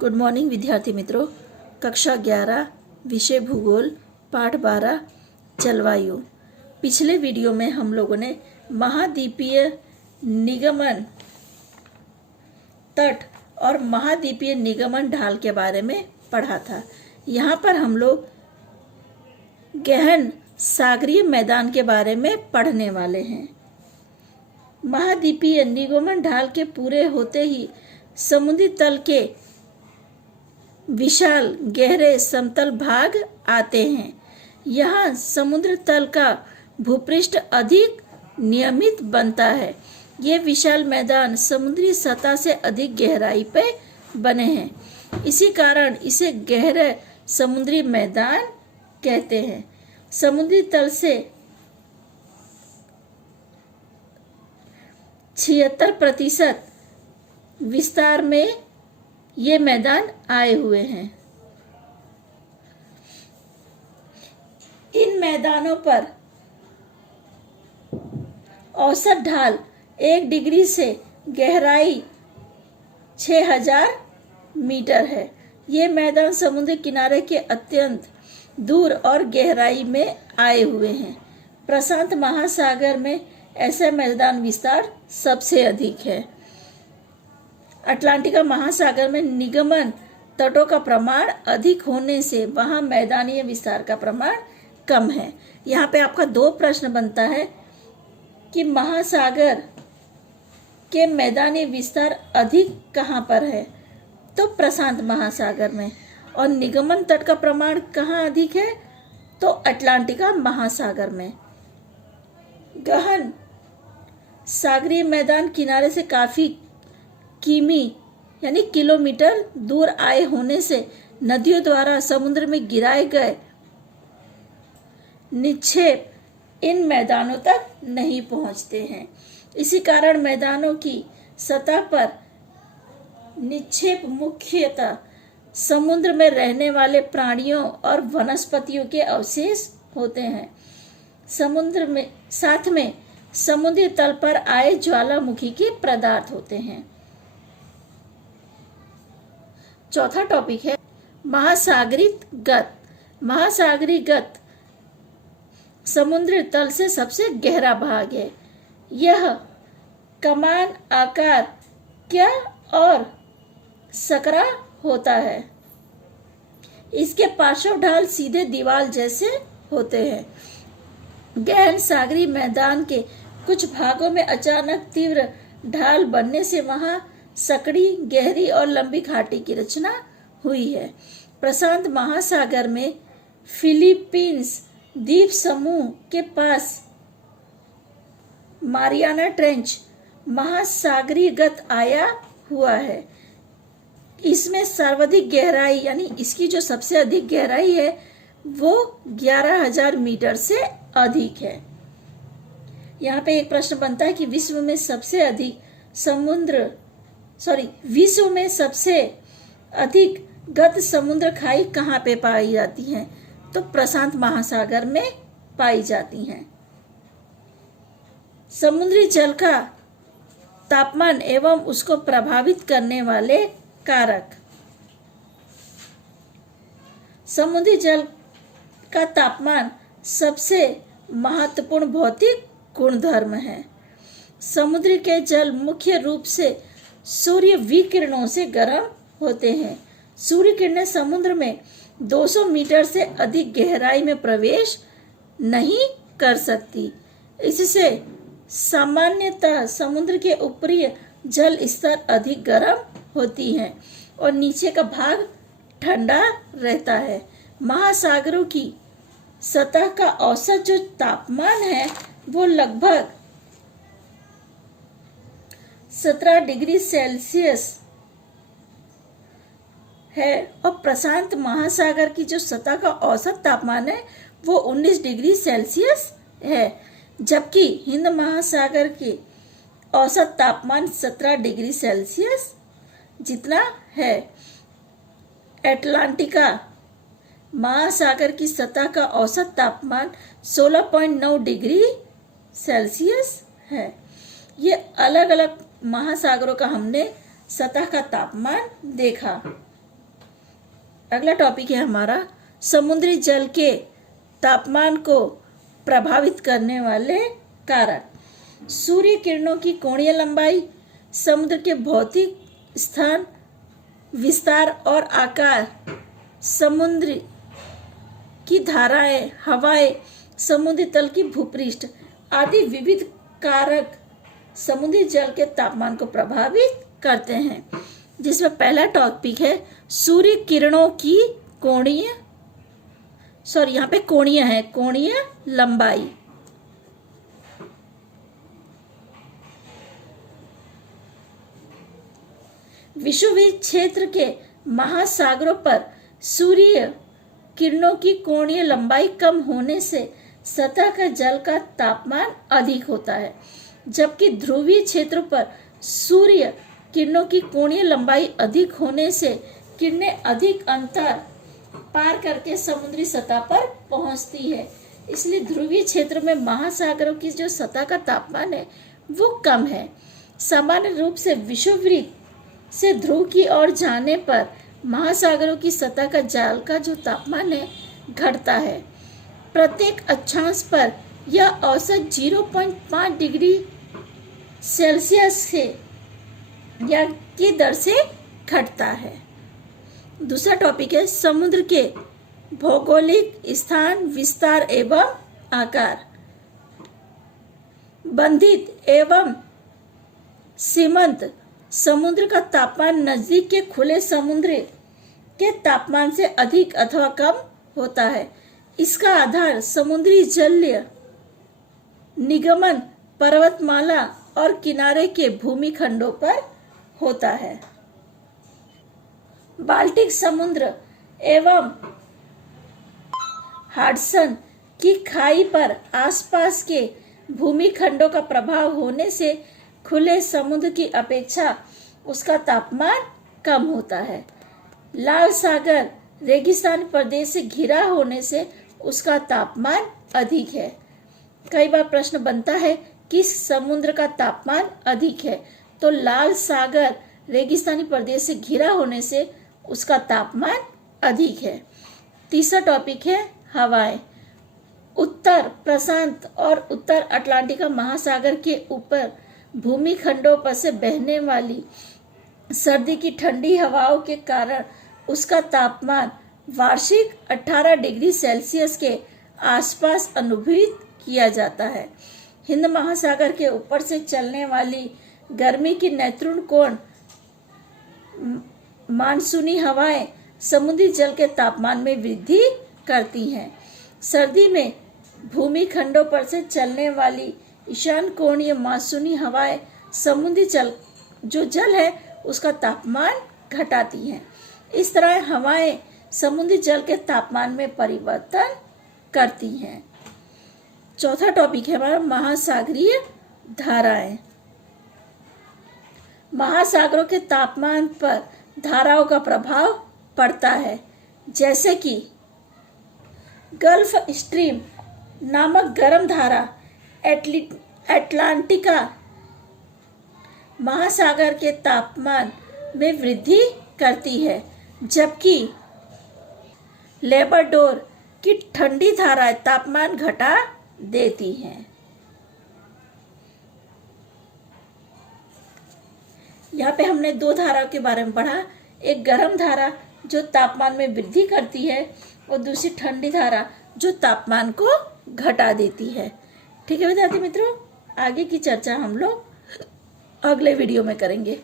Good morning विद्यार्थी मित्रों। कक्षा 11 विषय भूगोल पाठ 12 जलवायु। पिछले वीडियो में हम लोगों ने महाद्वीपीय निगमन तट और महाद्वीपीय निगमन ढाल के बारे में पढ़ा था। यहाँ पर हम लोग गहन सागरीय मैदान के बारे में पढ़ने वाले हैं। महाद्वीपीय निगमन ढाल के पूरे होते ही समुद्री तल के विशाल गहरे समतल भाग आते हैं। यहाँ समुद्र तल का भूपृष्ठ अधिक नियमित बनता है। ये विशाल मैदान समुद्री सतह से अधिक गहराई पे बने हैं। इसी कारण इसे गहरे समुद्री मैदान कहते हैं। समुद्री तल से 76% विस्तार में ये मैदान आए हुए हैं। इन मैदानों पर औसत ढाल 1 डिग्री से गहराई 6000 मीटर है। ये मैदान समुद्र किनारे के अत्यंत दूर और गहराई में आए हुए हैं। प्रशांत महासागर में ऐसा मैदान विस्तार सबसे अधिक है। अटलांटिका महासागर में निगमन तटों का प्रमाण अधिक होने से वहां मैदानीय विस्तार का प्रमाण कम है। यहाँ पे आपका 2 प्रश्न बनता है कि महासागर के मैदानी विस्तार अधिक कहाँ पर है, तो प्रशांत महासागर में। और निगमन तट का प्रमाण कहाँ अधिक है, तो अटलांटिका महासागर में। गहन सागरीय मैदान किनारे से काफी किमी यानी किलोमीटर दूर आए होने से नदियों द्वारा समुद्र में गिराए गए निक्षेप इन मैदानों तक नहीं पहुंचते हैं। इसी कारण मैदानों की सतह पर निक्षेप मुख्यतः समुद्र में रहने वाले प्राणियों और वनस्पतियों के अवशेष होते हैं। समुद्र में साथ में समुद्री तल पर आए ज्वालामुखी के पदार्थ होते हैं। चौथा टॉपिक है महासागरीय गत। महासागरीय गत समुद्री तल से सबसे गहरा भाग है। यह कमान आकार क्या और सकरा होता है। इसके पार्श्व ढाल सीधे दीवार जैसे होते हैं। गहन सागरीय मैदान के कुछ भागों में अचानक तीव्र ढाल बनने से वहां सकड़ी गहरी और लंबी घाटी की रचना हुई है। प्रशांत महासागर में फिलीपींस द्वीप समूह के पास मारियाना ट्रेंच महासागरीय गत आया हुआ है। इसमें सर्वाधिक गहराई यानी इसकी जो सबसे अधिक गहराई है वो 11000 मीटर से अधिक है। यहाँ पे एक प्रश्न बनता है कि विश्व में सबसे अधिक गत समुद्र खाई कहाँ पे पाई जाती हैं, तो प्रशांत महासागर में पाई जाती हैं। समुद्री जल का तापमान एवं उसको प्रभावित करने वाले कारक। समुद्री जल का तापमान सबसे महत्वपूर्ण भौतिक गुणधर्म है। समुद्र के जल मुख्य रूप से सूर्य विकिरणों से गर्म होते हैं। सूर्य किरणें समुद्र में 200 मीटर से अधिक गहराई में प्रवेश नहीं कर सकती। इससे सामान्यतः समुद्र के ऊपरी जल स्तर अधिक गर्म होती है और नीचे का भाग ठंडा रहता है। महासागरों की सतह का औसत जो तापमान है वो लगभग 17 डिग्री सेल्सियस है और प्रशांत महासागर की जो सतह का औसत तापमान है वो 19 डिग्री सेल्सियस है, जबकि हिंद महासागर की औसत तापमान 17 डिग्री सेल्सियस जितना है। अटलांटिका महासागर की सतह का औसत तापमान 16.9 डिग्री सेल्सियस है। ये अलग अलग महासागरों का हमने सतह का तापमान देखा। अगला टॉपिक है हमारा समुद्री जल के तापमान को प्रभावित करने वाले कारक। सूर्य किरणों की कोणीय लंबाई, समुद्र के भौतिक स्थान, विस्तार और आकार, समुद्र की धाराएं, हवाएं, समुद्री तल की भूपृष्ठ आदि विविध कारक समुद्री जल के तापमान को प्रभावित करते हैं, जिसमें पहला टॉपिक है सूर्य किरणों की यहाँ पे कोणीय लंबाई। विषुववृत्त क्षेत्र के महासागरों पर सूर्य किरणों की कोणीय लंबाई कम होने से सतह का जल का तापमान अधिक होता है, जबकि ध्रुवीय क्षेत्रों पर सूर्य किरणों की कोणीय लंबाई अधिक होने से किरणें अधिक अंतर पार करके समुद्री सतह पर पहुंचती है। इसलिए ध्रुवीय क्षेत्र में महासागरों की जो सतह का तापमान है वो कम है। सामान्य रूप से विषुववृत्त से ध्रुव की ओर जाने पर महासागरों की सतह का जल का जो तापमान है घटता है। प्रत्येक अक्षांश पर यह औसत 0.5 डिग्री सेल्सियस से या की दर से घटता है। दूसरा टॉपिक है समुद्र के भौगोलिक स्थान, विस्तार एवं आकार। बंधित एवं सीमांत समुद्र का तापमान नजदीक के खुले समुद्र के तापमान से अधिक अथवा कम होता है। इसका आधार समुद्री जल निगमन, पर्वतमाला और किनारे के भूमि खंडों पर होता है। बाल्टिक समुद्र एवं हडसन की खाई पर आसपास के भूमि खंडों का प्रभाव होने से खुले समुद्र की अपेक्षा उसका तापमान कम होता है। लाल सागर रेगिस्तानी प्रदेश से घिरा होने से उसका तापमान अधिक है। कई बार प्रश्न बनता है किस समुद्र का तापमान अधिक है, तो लाल सागर रेगिस्तानी प्रदेश से घिरा होने से उसका तापमान अधिक है। तीसरा टॉपिक है हवाएं। उत्तर प्रशांत और उत्तर अटलांटिका महासागर के ऊपर भूमि खंडों पर से बहने वाली सर्दी की ठंडी हवाओं के कारण उसका तापमान वार्षिक 18 डिग्री सेल्सियस के आसपास अनुभूत किया जाता है। हिंद महासागर के ऊपर से चलने वाली गर्मी की नैऋत्य कोण मानसूनी हवाएं समुद्री जल के तापमान में वृद्धि करती हैं। सर्दी में भूमि खंडों पर से चलने वाली ईशान कोणीय मानसूनी हवाएं समुद्री जल है उसका तापमान घटाती हैं। इस तरह हवाएं समुद्री जल के तापमान में परिवर्तन करती हैं। चौथा टॉपिक है हमारा महासागरीय धाराएं। महासागरों के तापमान पर धाराओं का प्रभाव पड़ता है, जैसे कि गल्फ स्ट्रीम नामक गर्म धारा अटलांटिका महासागर के तापमान में वृद्धि करती है, जबकि लेब्राडोर की ठंडी धाराएं तापमान घटा देती हैं। यहाँ पे हमने दो धाराओं के बारे में पढ़ा, एक गर्म धारा जो तापमान में वृद्धि करती है और दूसरी ठंडी धारा जो तापमान को घटा देती है। ठीक है विद्यार्थी मित्रों, आगे की चर्चा हम लोग अगले वीडियो में करेंगे।